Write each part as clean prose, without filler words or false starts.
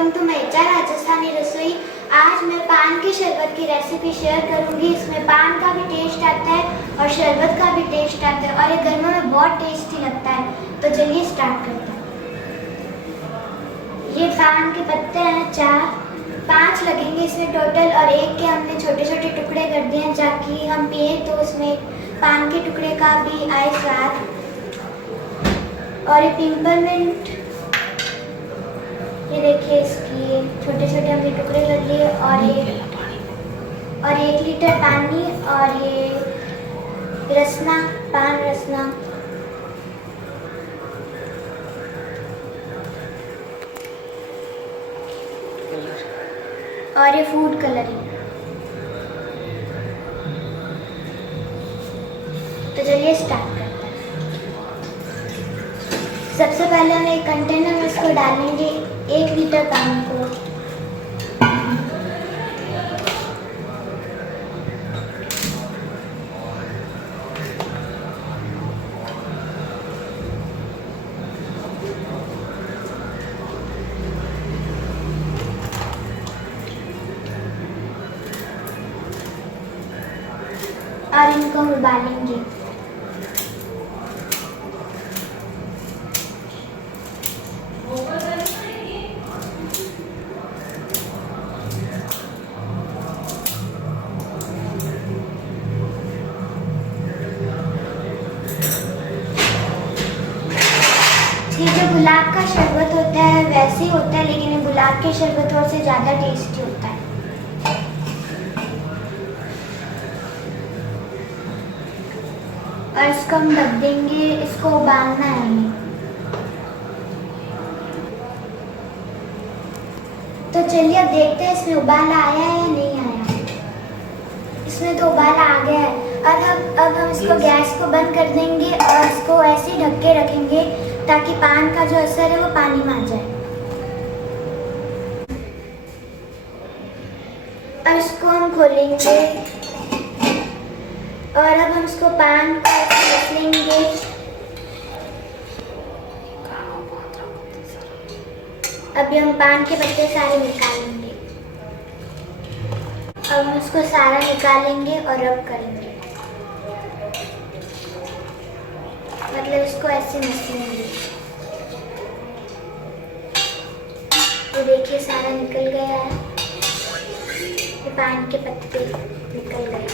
Welcome to महेचा Rajasthani रसोई। आज मैं पान के शरबत की रेसिपी शेयर करूंगी। इसमें पान का भी टेस्ट आता है और शरबत का भी टेस्ट आता है और ये गर्मियों में बहुत टेस्टी लगता है। तो चलिए स्टार्ट करते हैं। ये पान के पत्ते हैं 5 लगेंगे इसमें टोटल, और एक के हमने छोटे छोटे टुकड़े कर दिए हैं ताकि हम पिए तो उसमें पान के टुकड़े का भी आए स्वाद। और ये पिंपरमिंट, ये देखिए इसकी छोटे छोटे हमने टुकड़े कर लिए, और 1 लीटर पानी, और ये रसना, पान रसना, और ये फूड कलरिंग। तो चलिए स्टार्ट करते हैं। सबसे पहले हम एक कंटेनर में इसको डालेंगे 1 लीटर पानी को। और इनको हम उबालेंगे। ये जो गुलाब का शरबत होता है वैसे ही होता है, लेकिन ये गुलाब के शरबत और से ज़्यादा टेस्टी होता है। और इसको हम ढक देंगे, इसको उबालना है हमें। तो चलिए अब देखते हैं इसमें उबाल आया है या नहीं आया। इसमें तो उबाल आ गया है। और अब हम इसको गैस को बंद कर देंगे और इसको ऐसे ही ढक के रखेंगे ताकि पान का जो असर है वो पानी में आ जाए। अब इसको हम खोलेंगे और अब हम इसको पान को ऐसे रख लेंगे। अभी हम पान के पत्ते सारे निकालेंगे। अब हम इसको सारा निकालेंगे और रब करेंगे, मतलब इसको ऐसे मसलेंगे। तो देखिए सारा निकल गया है, ये पान के पत्ते निकल गए।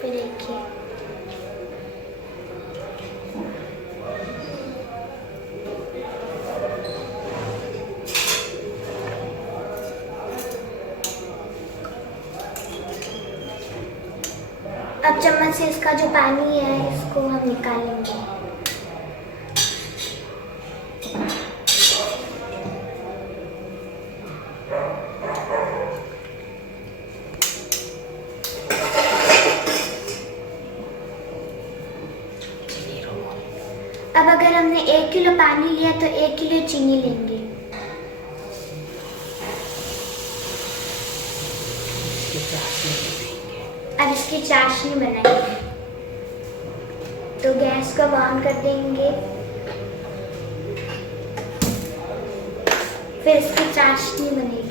फिर देखिए अब चम्मच से इसका जो पानी है इसको हम निकालेंगे। अब अगर हमने 1 किलो पानी लिया तो 1 किलो चीनी लेंगे। अब इसकी चाशनी बनाएंगे। तो गैस को ऑन कर देंगे, फिर इसकी चाशनी बनेगी।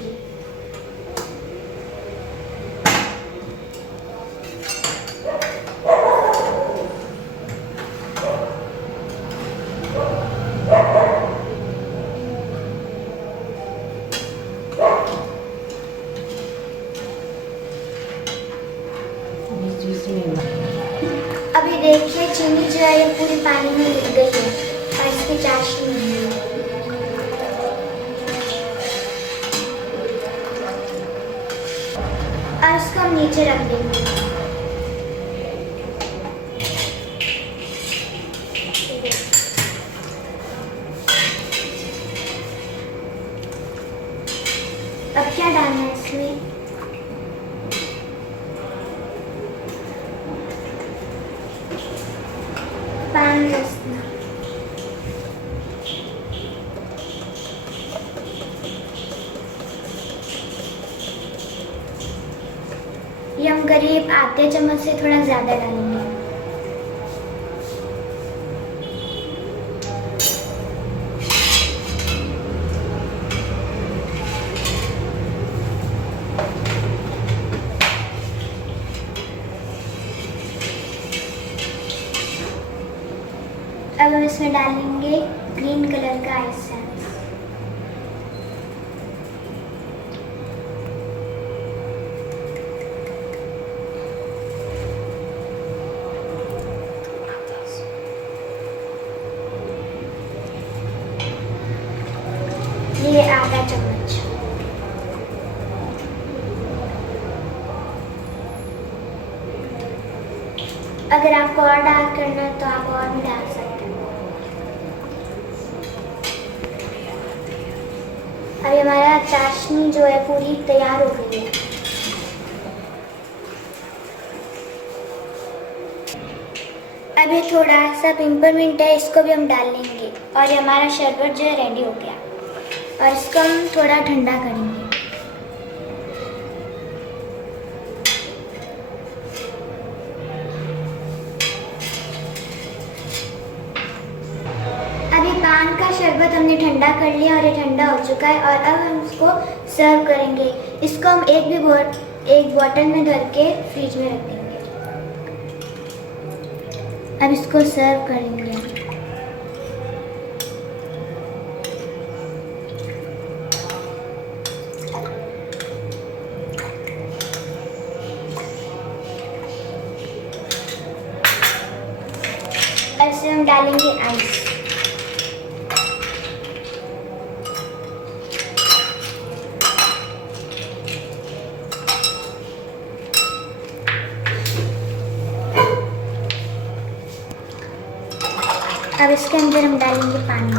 अभी देखिए चीनी जो है ये पूरी पानी में गिर गई है और इसकी चाशनी बन गई है। और इसको हम नीचे रख देंगे। अब क्या डालना है इसमें? पान रसना, ये हम करीब आधे चम्मच से थोड़ा ज़्यादा डालेंगे। अब हम इसमें डालेंगे ग्रीन कलर का एसेंस। ये आधा चम्मच। अगर आपको और डार्क करना है तो आप और भी डाल सकते हैं। अभी हमारा चाशनी जो है पूरी तैयार हो गई है। अभी थोड़ा सा पिपरमिंट है, इसको भी हम डाल लेंगे और ये हमारा शरबत जो है रेडी हो गया। और इसको हम थोड़ा ठंडा करेंगे। अभी पान का शरबत हमने ठंडा कर लिया और ये ठंडा हो चुका है और अब हम इसको सर्व करेंगे। इसको हम एक बॉटल में भर के फ्रिज में रख देंगे। अब इसको सर्व करेंगे। ऐसे हम डालेंगे आइस। अब इसके अंदर हम डालेंगे पानी।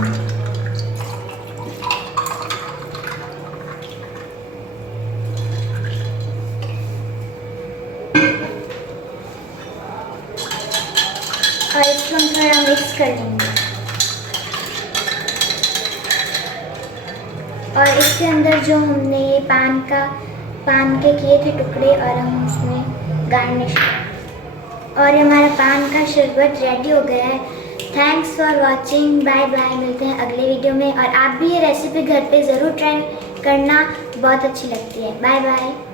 और इसको हम थोड़ा मिक्स कर लेंगे। और इसके अंदर जो हमने ये पान के किए थे टुकड़े और हम उसमें गार्निश। और हमारा पान का शरबत रेडी हो गया है। Thanks for watching. Bye bye. मिलते हैं अगले वीडियो में। और आप भी ये रेसिपी घर पे ज़रूर ट्राई करना, बहुत अच्छी लगती है। Bye bye.